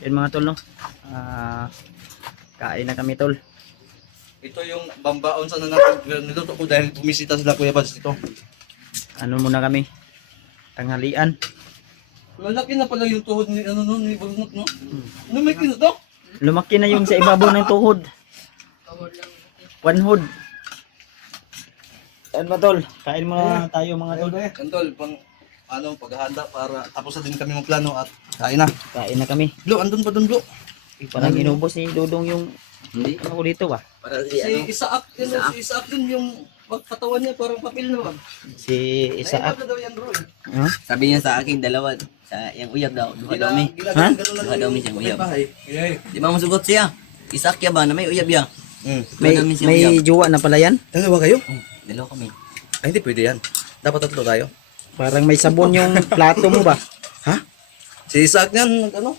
Yun mga tol, no? Kain na kami tol. Ito yung bambaon sa niluto ko dahil bumisita sila Kuya Bads dito. Ano muna kami? Tanghalian. Malaki na pala yung tuhod ni ni Bunot, no? Ano may to? Lumaki na yung sa ibabaw ng tuhod. One hood. Yan ba tol? Kain muna tayo mga tol. Kantol, pang paghahanda para tapos na din kami magplano at kain na. Kain na kami. Blo, andun pa dun, Blo. Parang inubos ni Dudong yung Hindi. ano ko dito ba? Para Si Isaac, si Isaac din yung katawan niya parang papel na ba? Si Isaac. Na daw yan, bro. Huh? sabi niya sa akin, dalawa. Sa yung uyab daw. Duha daw mi. Ha? Duha daw mi siyang uyab. Bahay. Di ba masugot siya? Isak ya ba na may uyab ya? May, Duha daw mi siyang may uyab. jowa na pala yan. Dalawa kayo? Dalawa kami. Ay, hindi pwede yan. Dapat tatlo tayo. Parang may sabon yung plato mo ba? Ha? Si Isaac yan, ano?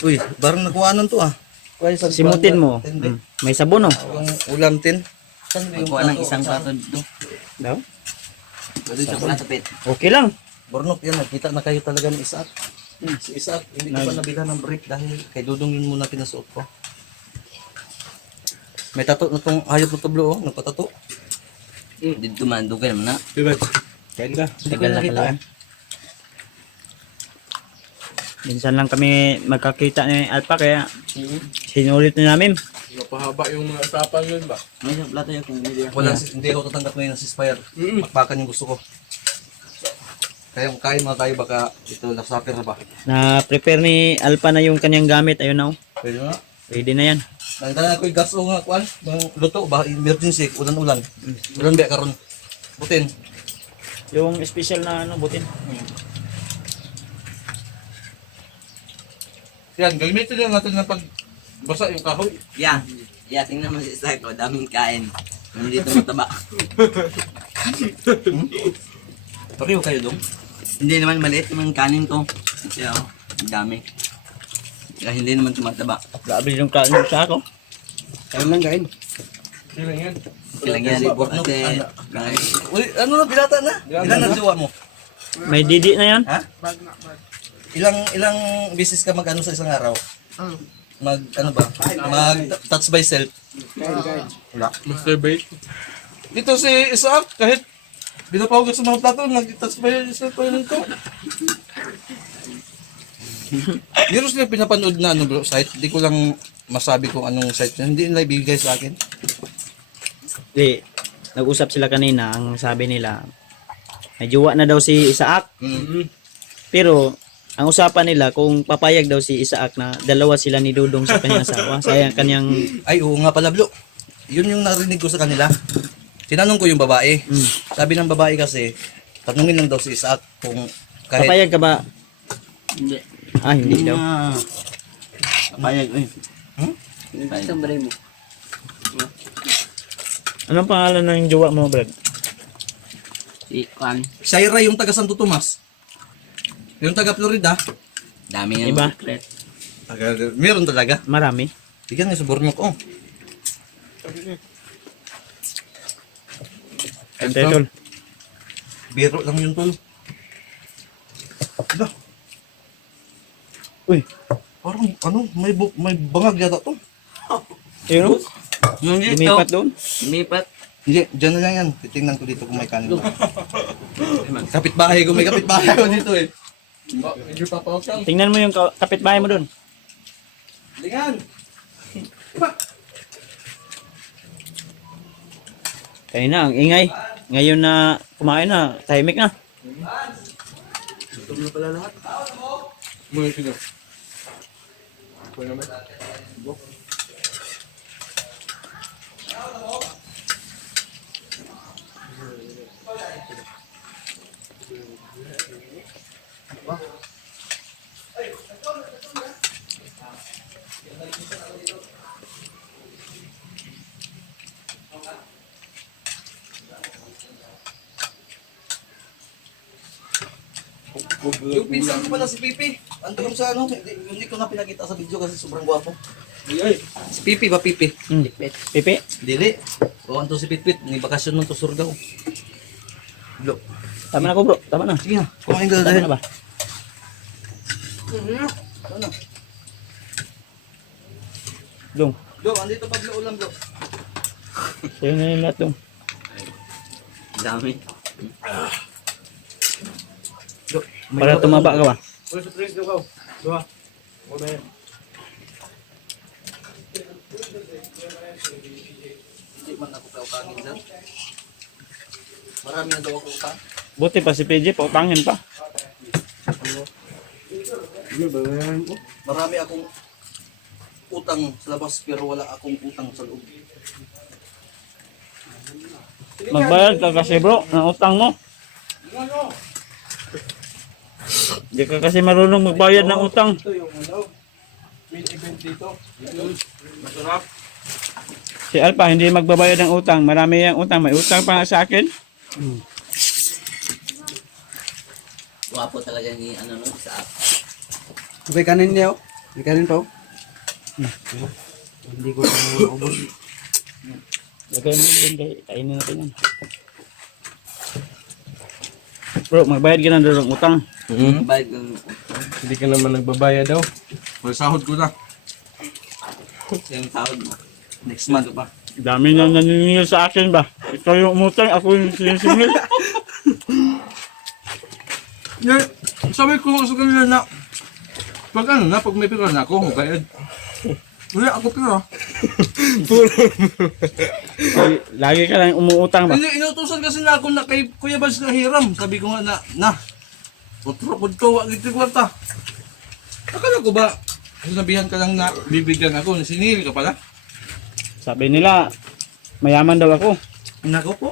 Uy, parang nakuhanan to ah. Simutin mo. Hindi. May sabon oh. Yung ulam tin. Saan ba yung Magkuha ng isang plato dito. Daw? Isang plato pet. Okay lang. Bornok yan, nakita na kayo talaga ni Isaac. Si Isaac, hindi ko pa nabilhan ng brief dahil kay Dudong yun muna pinasuot ko. May tato na tong hayop na tablo oh, nagpatato. Dito man, dugay naman na. Diba? Kaya ka. Hindi ko Tagal na nakita pala. eh. Minsan lang kami magkakita ni Alpa kaya sinulit na namin. Napahaba yung mga usapan yun ba? May isang plato yung kung hindi. Wala, hindi ako tatanggap ngayon ng ceasefire. Pakpakan yung gusto ko. Kaya kung kain mga tayo baka ito nasapir na ba? Na-prepare ni Alpa na yung kanyang gamit. Ayun na oh. Pwede na. Ready na yan. Nagdala ko yung gas o nga kuan, ng luto ba emergency ulan-ulan. Ulan ba karon. Putin. Yung special na ano, butin. Yan, gamitin lang natin na pag basa yung kahoy. Yeah. Yeah, tingnan mo si Isaac ko. Daming kain. Hindi dito mataba. Pareho kayo dong. Hindi naman maliit naman kanin ko. Kasi oh, ang dami. Kaya hindi naman tumataba. Grabe yung kain sa ako. Kain lang kain. Sino yan? Kailang yan. Kasi, Uy, ano na bilata na? Ilan ang jowa mo? May didi na yan. Ha? Ilang bisis ka mag-ano sa isang araw? Mag ano ba? Mag touch by self. Wala. Masturbate. Dito si Isaac kahit binapawag sa mga plato, nag-touch by self pa rin ito. Meron sila pinapanood na ano bro, site. Hindi ko lang masabi kung anong site yun. Hindi nila ibigay sa akin. Di, nag-usap sila kanina. Ang sabi nila, may jowa na daw si Isaac. Pero, ang usapan nila, kung papayag daw si Isaac na dalawa sila ni Dudong sa kanyang asawa, sa kanyang... Ay, oo nga pala bro. Yun yung narinig ko sa kanila. Tinanong ko yung babae. Sabi ng babae kasi, tanungin lang daw si Isaac kung kahit... Papayag ka ba? hindi. Ah, hindi daw. Papayag. Isang baray mo. Anong pangalan ng jowa mo, Brad? Si Juan. Shaira yung taga Santo Tomas. Yung taga Florida. Dami ng Iba? secret. Meron talaga. Marami. Bigyan nga sa Bornok. Oh. Ante, tol. Biro lang yun tol. Ano? Uy, Parang ano, may bangag yata to. yun o? Yung dito. Lumipat doon? Lumipat. Hindi, dyan na lang yan. Titingnan ko dito kung may kanin. Kapitbahay ko, may kapitbahay ko dito eh. Medyo papawag Tingnan mo yung kapitbahay mo doon. Lingan! Kaya na, ang ingay. Ngayon na kumain na, tahimik na. Muna sila. Ako naman. Yung pinsan ko pala si Pipi. Andun sa ano, hindi ko na pinakita sa video kasi sobrang gwapo. Ay, Si Pipi ba Pipi? Pipi? Dili. O anto si Pitpit, ni bakasyon nung to Surigao. Blo. Tama na ko bro, tama na. Sige na, kumain ka Tama dahil. na ba? Ano? Dong. Bro, andito Pablo ulam bro. Sa'yo na yung lahat dong. Dami. Para tumaba ka ba? Uy, sa tres daw ka. Duha. O ba yan? Hindi man ako kautangin dyan. Marami na daw ako utang. Buti pa si PJ, pautangin pa. Ano ba yan? Oh. Marami akong utang sa labas pero wala akong utang sa loob. Magbayad ka kasi bro, ng utang mo. Hindi ka kasi marunong magbayad ng utang. Ito yung ano. Main event dito. Masarap. Si Alpha hindi magbabayad ng utang. Marami yung utang. May utang pa nga sa akin. Wapo talaga ni ano no sa app. May kanin niya, oh. May kanin pa, oh. Hindi ko na maubos. Lagay mo din kay kainin natin yan. Bro, magbayad ka na doon ng utang. Bayad ng Hindi ka naman nagbabayad daw. May sahod ko na. yung sahod mo. Next month pa. Dami na naniningil sa akin ba? Ikaw yung umutang, ako yung sinisingil. Yeah, sabi ko sa kanila na pag ano na, pag may pera na ako, bayad. Wala ako pera. Lagi ka lang umuutang ba? Hindi, inutusan kasi na ako na kay Kuya Bas na hiram. Sabi ko nga na, utro ko to, wag ito kwarta. Akala ko ba, sinabihan ka lang na bibigyan ako, sinili ka pala. Sabi nila, mayaman daw ako. Nako po.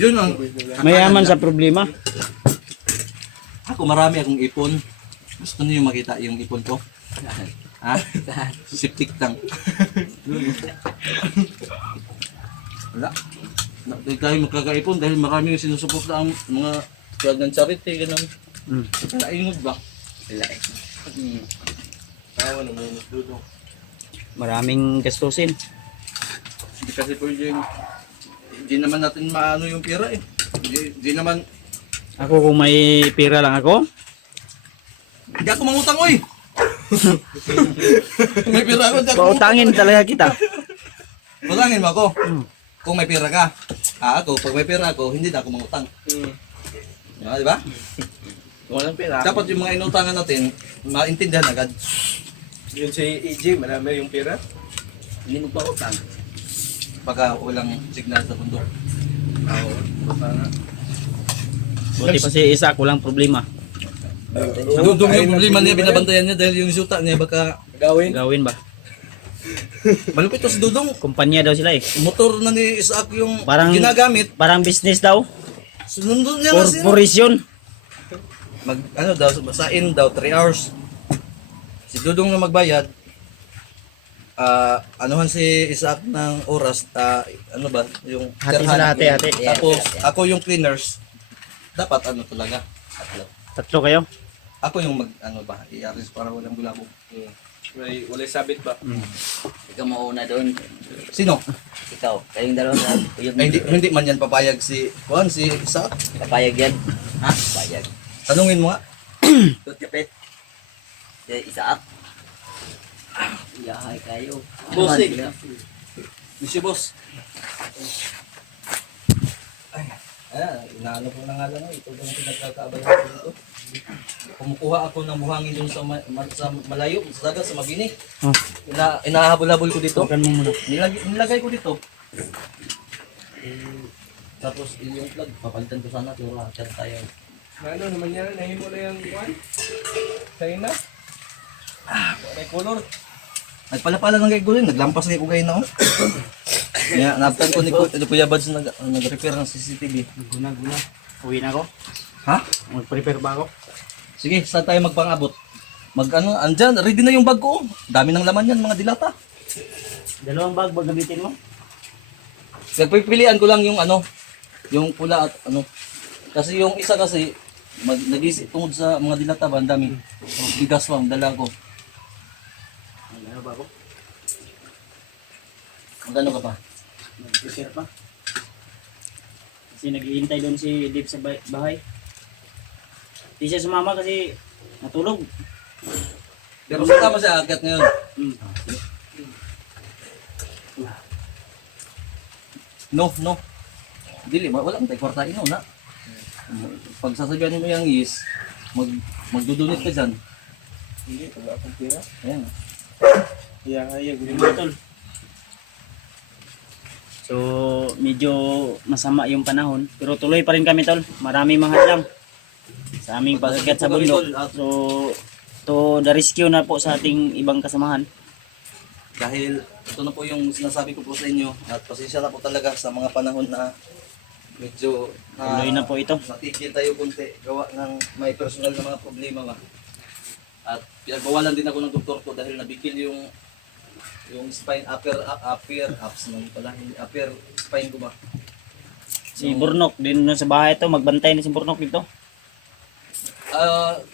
Yun ang Mayaman sa problema. ako marami akong ipon. Gusto niyo makita yung ipon ko? Ha? Septic tank. Wala. Hindi tayo magkakaipon dahil marami yung sinusuporta ang mga kaya ng charity, ganun. Naingod ba? Wala eh. Tawa na mo dudong. Maraming gastusin. Hindi kasi pwede yung hindi naman natin maano yung pera eh. Hindi naman, Ako kung may pira lang ako, hindi ako mangutang oy! May pera ako, hindi ako pautangin talaga kita. Utangin mo ako. Kung may pera ka. Ako, pag may pera ako, hindi na ako mangutang. Di ba? Kung walang pera. Dapat yung mga inutangan natin, maintindihan agad. Yun si EJ, marami yung pera. Hindi mo pa utang. Baka walang signal sa bundok. Oo. Basta nga. Buti pa si Isa, kulang problema. Dudong yung problema niya, binabantayan niya dahil yung suta niya baka Gawin. Gawin ba? malupit to si Dudong. Kumpanya daw sila eh. Motor na ni Isaac yung Parang- ginagamit. Parang business daw. Sunundun niya kasi. Corporation. Mag, ano daw, basain daw, 3 hours. Si Dudong na magbayad, anuhan si Isaac ng oras, ano ba, yung Hati sila, hati. Tapos, ako yung cleaners, dapat ano talaga, tatlo. Tatlo kayo. Ako yung mag, ano ba, i-arrange para walang bulabog. Walay sabit ba? Ikaw mauna doon. Sino? Ikaw. Kayong dalawa na. Yung Ay, hindi man yan papayag si, si Isaac. papayag yan. Ha? Papayag. Tanungin mo nga. Tutipit. Isa up. Yahay kayo. Boss, eh. Sila. Si boss. Inaano ko na nga lang, ito lang pinagkakaabala ko dito. Kumukuha ako ng buhangin dun sa, sa malayo, sa dagat, sa Mabini. Oh. Inahabol-habol ko dito. Huwag mo muna. Nilagay ko dito. Tapos yung plug, papalitan ko sana, pero hater tayo. Ano naman yan? Nahimo na yung one? Sa'yo na? May color. Nagpala-pala ng kay Gulin, naglampas kay Kugay na oh. Kaya naptan ko ni Kuya Bads na nag-repair ng CCTV. Guna. Uwi na ako. Ha? Mag-prepare ba ako? Sige, saan tayo magpangabot? Mag-ano, andyan, ready na yung bag ko. Dami ng laman yan, mga dilata. Dalawang bag gamitin mo? Nagpipilian ko lang yung ano, yung pula at ano. Kasi yung isa kasi, nag-isip tungod sa mga dilata ba, ang dami. Bigas pa, ang dala ko. Ano ba ako? Magkano ka pa? Mag-prepare pa. Kasi naghihintay doon si Dave sa bahay. Di siya sumama kasi natulog. Pero sa tama siya, agad ngayon. No. Dili, wala man tayo kwarta ino na. Pag sasabihan mo yung is, magdudunit ka dyan. Hindi, wala akong pera. Ayan. Kaya gusto Mga tol. So, medyo masama yung panahon. Pero tuloy pa rin kami tol. Maraming mga hadlang sa aming pag-akyat sa bundok. So, to the rescue na po sa ating ibang kasamahan. Dahil ito na po yung sinasabi ko po sa inyo at pasensya na po talaga sa mga panahon na medyo Tuloy na po ito. natigil tayo kunti gawa ng may personal na mga problema ba. At pinagbawalan din ako ng doktor ko dahil nabikil yung spine upper ups naman pala, hindi upper spine ko ba. Si Burnok din sa bahay ito. Magbantay na si Burnok dito.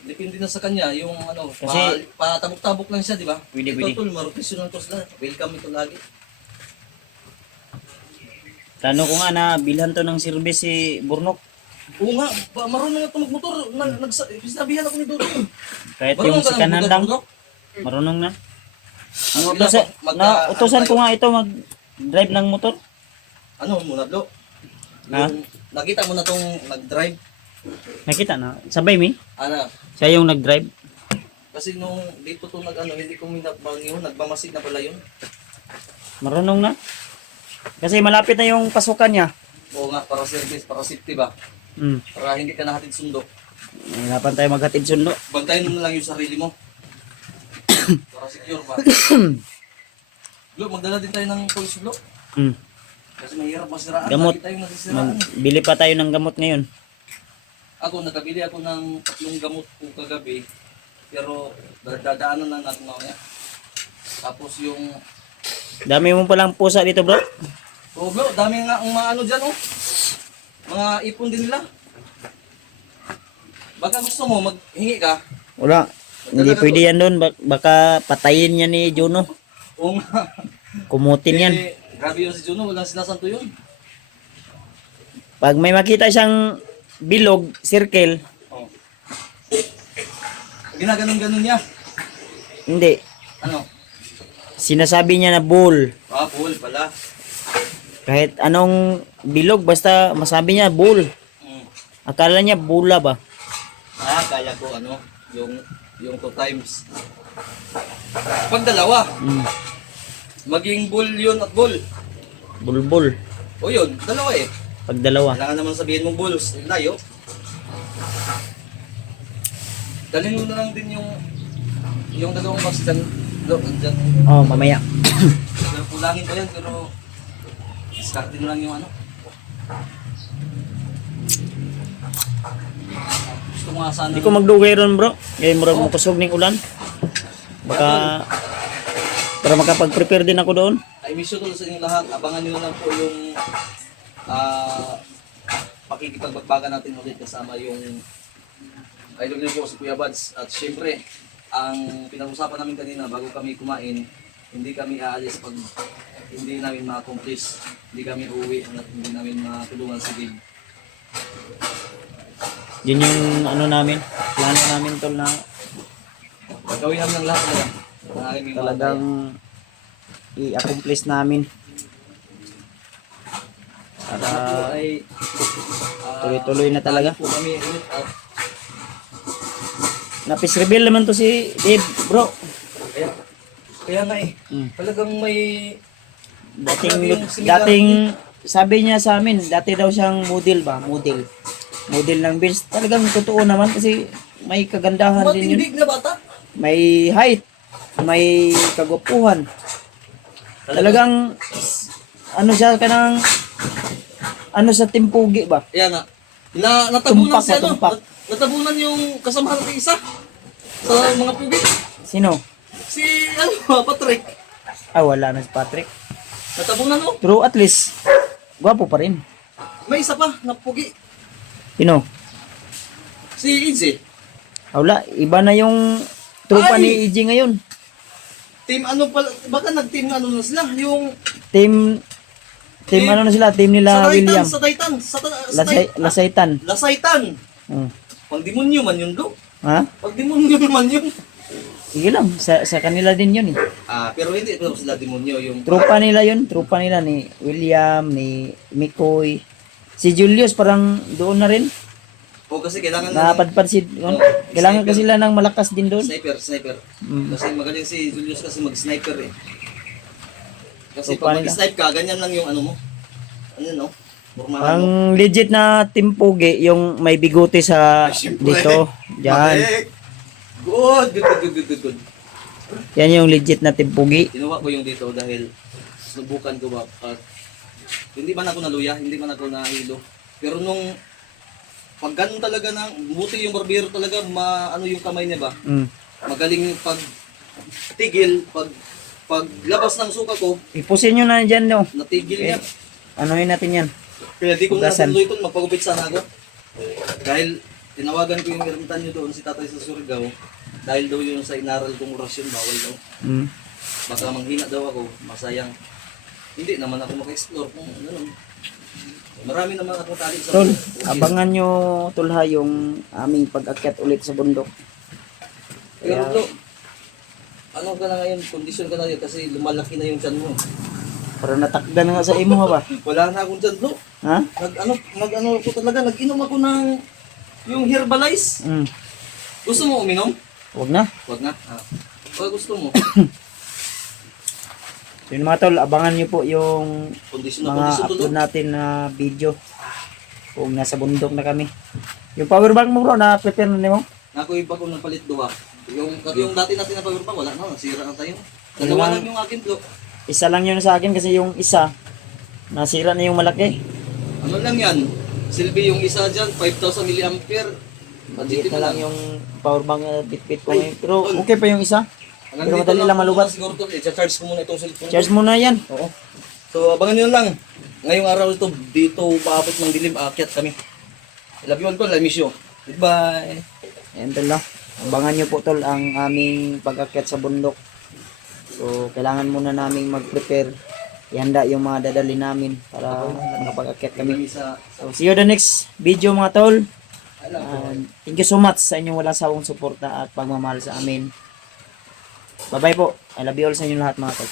Depende na sa kanya yung ano, Kasi- patabok-tabok lang siya, di ba? Pwede, Ito pwede. tol, marotation to sila. Welcome ito lagi. Plano ko nga na bilhan to ng service si Burnok. Oo nga, marunong na ito magmotor. Sinabihan ako ni Dodo. Kahit Marunong yung ka sa ng kanan lang. motor, Marunong na. Dodo? Utusan ko nga ito mag-drive ng motor. Ano muna, Blo? Ha? Yung, nakita mo na tong nag-drive? Nakita na. Sabay mi. Ano? Siya yung nag-drive. Kasi nung dito to nag-ano, hindi ko minabang yun. Nagmamasid na pala yun. Marunong na. Kasi malapit na yung pasukan niya. Oo nga, para service, para safety ba? Hmm. Para hindi ka nahatid sundo. Hirapan tayo maghatid sundo. Bantayan mo na lang yung sarili mo. Para secure ba? Blo, magdala din tayo ng police, Blo. Hmm. Kasi mahirap masiraan. Gamot. Lagi tayong nasisiraan. Bili pa tayo ng gamot ngayon. Ako, nakabili ako ng 3 gamot ko kagabi. Pero dadaanan lang natin mamaya. Tapos yung... Dami mo palang pusa dito bro. Oh bro, dami nga ang mga ano dyan oh. Mga ipon din nila. Baka gusto mo maghingi ka. Wala. Hindi pwede yan doon. Baka patayin niya ni Juno. Oo nga. Kumutin yan. Eh, grabe yun si Juno, walang sinasanto yun. Pag may makita siyang bilog, circle, Oh. Ginaganon-ganon niya. hindi. Ano? Sinasabi niya na bull. Ah, bull pala. Kahit anong bilog, basta masabi niya bull. Mm. Akala niya bula ba? Ah, kala ko ano, yung 2 times. Pag dalawa, Hmm. maging bull yun at bull. Bulbul. O yun, dalawa eh. Pag dalawa. Kailangan naman sabihin mong bulls, layo. Dalhin mo na lang din yung dalawang box dyan. Dyan. Oh, mamaya. Pero kulangin ko yan, pero discard mo lang yung ano. Gusto ko nga sana. Hindi ko magdugay ron bro. Ngayon murag mo kusog ning ulan. Baka para makapag-prepare din ako doon. I miss you tol sa inyong lahat. Abangan nyo na lang po yung pakikipagbabaga natin ulit kasama yung idol nyo po si Kuya Bads. At syempre, ang pinag-usapan namin kanina bago kami kumain, hindi kami aalis pag hindi namin ma-accomplish. Hindi kami uuwi at hindi namin matulungan si Dave. Yun yung ano namin, plano namin tol na Gagawin namin ang lahat talaga. Ng aming mga talagang i-accomplish namin. kaya. Para Sana po ay tuloy-tuloy na talaga. po kami ulit at Napis reveal naman to si Dave, bro. kaya nga eh. Mm. Talagang may Dating sabi niya sa amin, dati daw siyang model ba? Model ng Benz. Talagang totoo naman kasi may kagandahan din yun. matindig na bata. May height, may kagwapuhan. Talagang ano siya kanang ano sa timpugi ba? Ayan nga. Natabunan Tumpak siya, na no? tumpak. Natabunan yung kasamahan natin isa sa mga pugi. Sino? Si, Patrick. Ah, wala na si Patrick. Natabunan, no? Pero at least, gwapo pa rin. May isa pa na pugi. Sino? Si EJ. Ah, wala, iba na yung tropa Ay! ni EJ ngayon. Team ano pala, baka nag-team ano na sila, yung Team ano na sila? Team nila William. Sa Titan, Lasaitan. Lasaitan. Hmm. Pang demonyo man yun, do. Ha? Pag demonyo naman yun. Sige lang, sa kanila din yun eh. Pero hindi ito sila demonyo yung Tropa nila yun, tropa nila ni William, ni Mikoy. Si Julius parang doon na rin. o kasi kailangan na Napadpad si, kailangan kasi sila ng malakas din doon. sniper. Mm. Kasi magaling si Julius kasi mag-sniper eh. Kasi So, paano pag mag-snipe ka, ganyan lang yung ano mo. Ano no? Formahan mo. Ang legit na timpugi, yung may bigote sa Siyempre. dito. Diyan. Mabek. Good. Yan yung legit na timpugi. Kinuha ko yung dito dahil subukan ko ba at hindi man ako naluya, hindi man ako nahilo. Pero nung pag ganun talaga ng buti yung barbero talaga ano yung kamay niya ba? Mm. Magaling pag tigil, pag labas ng suka ko, Ipusin nyo na dyan, no. natigil niya. Anohin natin yan. Kaya di ko na Hugasan. natuloy ito, magpagupit sana ako. Dahil tinawagan ko yung ermitan nyo doon, si tatay sa Surigao. Dahil daw yun sa inaral kong orasyon, bawal daw. Mm. Baka manghina daw ako, masayang. Hindi naman ako maka-explore kung ano. Marami naman ako tali sa Tol, Okay. abangan nyo tulha yung aming pag-akyat ulit sa bundok. Pero bro, ano ka na ngayon, kondisyon ka na yun kasi lumalaki na yung tiyan mo. Para natakdan na nga sa imo, ha ba? Wala na akong tiyan bro. Ha? Nag-ano ko talaga, nag-inom ako ng yung Herbalize. Mm. Gusto mo uminom? Huwag na. Wag na. Pag gusto mo, So yun mga tol, abangan nyo po yung kondisyon na mga kondisyon tuloy. upload natin na video kung nasa bundok na kami. Yung power bank mo bro, na-prepare na mo? Nako iba ko ng palit duwa. Yung dati natin na power bank, wala na, nasira na tayo. Dalawa lang yung akin bro. Isa lang yun sa akin kasi yung isa, nasira na yung malaki. Ano lang yan? Silbi yung isa dyan, 5,000 mAh. Maliit na lang yung power bank na bit-bit ko Ay, ngayon. Pero tol. okay pa yung isa. Pero madali lang malubat. Siguro to, i-charge ko muna itong cellphone. Charge mo na yan. Oo. So, abangan nyo lang. Ngayong araw ito, dito paabot ng dilim, aakyat kami. I love you all, tol. I miss you. Goodbye. Ayan tol, no? Abangan nyo po tol ang aming pag-akyat sa bundok. So, kailangan muna naming mag-prepare. Ihanda yung mga dadali namin para makapag-akyat kami. Sa So, see you the next video mga tol. And thank you so much sa inyong walang sawang suporta at pagmamahal sa amin. Bye-bye po. I love you all sa inyong lahat mga tol.